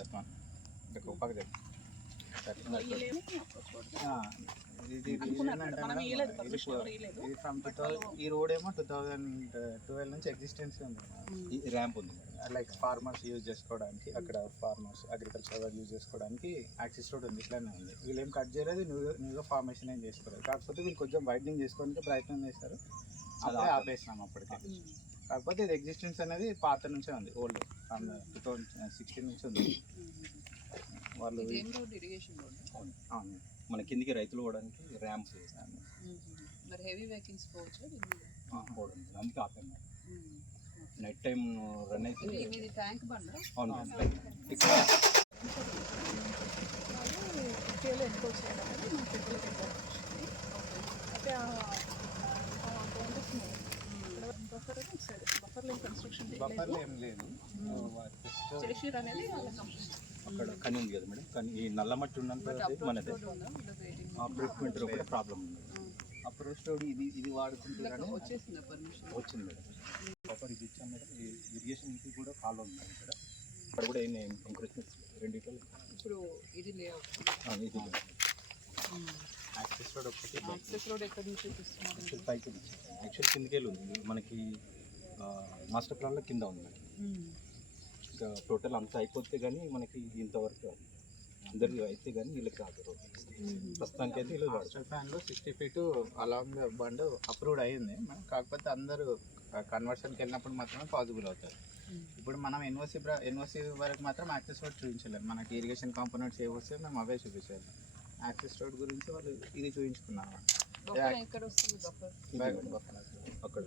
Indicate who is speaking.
Speaker 1: That one ఇంకా ఈ road ఏమో టూ థౌసండ్ ట్వెల్వ్ నుంచి ఎగ్జిస్టెన్స్ ఉంది
Speaker 2: ఈ ర్యాంప్ ఉంది.
Speaker 1: లైక్ ఫార్మర్స్ యూజ్ చేసుకోవడానికి అక్కడ ఫార్మర్స్ అగ్రికల్చర్ వాళ్ళు యూజ్ చేసుకోవడానికి యాక్సిస్ రోడ్ ఉంది ఇట్లానే ఉంది వీళ్ళు ఏం కట్ చేయలేదు న్యూ న్యూగా ఫార్మేషన్ ఏం చేసుకోలేదు కాకపోతే వీళ్ళు కొంచెం వైడనింగ్ చేసుకోవడానికి ప్రయత్నం చేశారు అప్పుడే ఆపేసినాం అప్పటికే కాకపోతే ఇది ఎగ్జిస్టెన్స్ అనేది పాత నుంచే ఉంది ఓల్డ్ టూ థౌసండ్ సిక్స్టీన్ నుంచి ఉంది. వాళ్ళు
Speaker 2: అవును.
Speaker 1: అవును.
Speaker 2: మన కిందికి రైతులు పోవడానికి ర్యాంప్
Speaker 3: మరి హెవీ వెహికల్స్ పోవచ్చు
Speaker 2: పోవడం అందుకే ఆపాము నైట్ టైం రన్ అయితే
Speaker 3: ట్యాంక్ బండ
Speaker 2: అవును మేడం. ఇక్కడ
Speaker 4: వాళ్ళు ఎఫ్టీఏలో ఎన్కోజ్ చేయడం అనేది మన పెట్టుబడి పెట్టారు అయితే ఆ బౌండరీస్ బఫర్ అని సైడ్ బఫర్ లేని కన్స్ట్రక్షన్
Speaker 1: బఫర్లు ఏం లేదు. జస్ట్
Speaker 4: చేసిర్ అనేది వాళ్ళ కంపెనీ
Speaker 2: అక్కడ కని ఉంది కదా మేడం. కానీ ఈ నల్ల మట్టి ఉన్నంత మనదే. ఒకటి ప్రాబ్లం ఉంది.
Speaker 1: అప్రోచ్ ఇది ఇది వాడుకుంటున్నారని
Speaker 3: వచ్చేసిందా పర్మిషన్
Speaker 2: వచ్చింది మేడం. ప్రాపర్ ఇది ఇచ్చాం మేడం. ఈ ఇరిగేషన్కి కూడా ఉంది ఇక్కడ. ఇక్కడ కూడా ఏం ఎంకరేజ్మెంట్స్ రెండిట్లో
Speaker 3: ఇప్పుడు ఇది లేఅవుట్
Speaker 2: ఇది
Speaker 1: యాక్సిస్ రోడ్ ఒకటి.
Speaker 3: యాక్సెస్ రోడ్ ఎక్కడి నుంచి చూపిస్తున్నారు
Speaker 2: యాక్చువల్ పైకి యాక్చువల్ కిందకి ఉంది. మనకి మాస్టర్ ప్లాన్లో కింద ఉంది. ఇంకా టోటల్ అంతా అయిపోతే కానీ మనకి ఇంతవరకు. అందరికీ అయితే కానీ వీళ్ళకి రాదు రోడ్ ప్రస్తుతానికి అయితే వీళ్ళు
Speaker 1: మాస్టర్ ప్లాన్లో sixty feet along the bund approved అయ్యింది. మనం కాకపోతే అందరూ కన్వర్షన్కి వెళ్ళినప్పుడు మాత్రమే పాసిబుల్ అవుతారు. ఇప్పుడు మనం ఎన్ఓసి ఎన్ఓసి వరకు మాత్రం యాక్సెస్ రోడ్ చూపించలేము మనకి ఇరిగేషన్ కాంపోనెంట్స్ ఏ వస్తే మేము అవే చూపించాలి యాక్సెస్ రోడ్ గురించి వాళ్ళు ఇది చూపించుకున్నాం
Speaker 3: బఫర్ ఎక్కడ వస్తుంది బఫర్
Speaker 2: అక్కడ.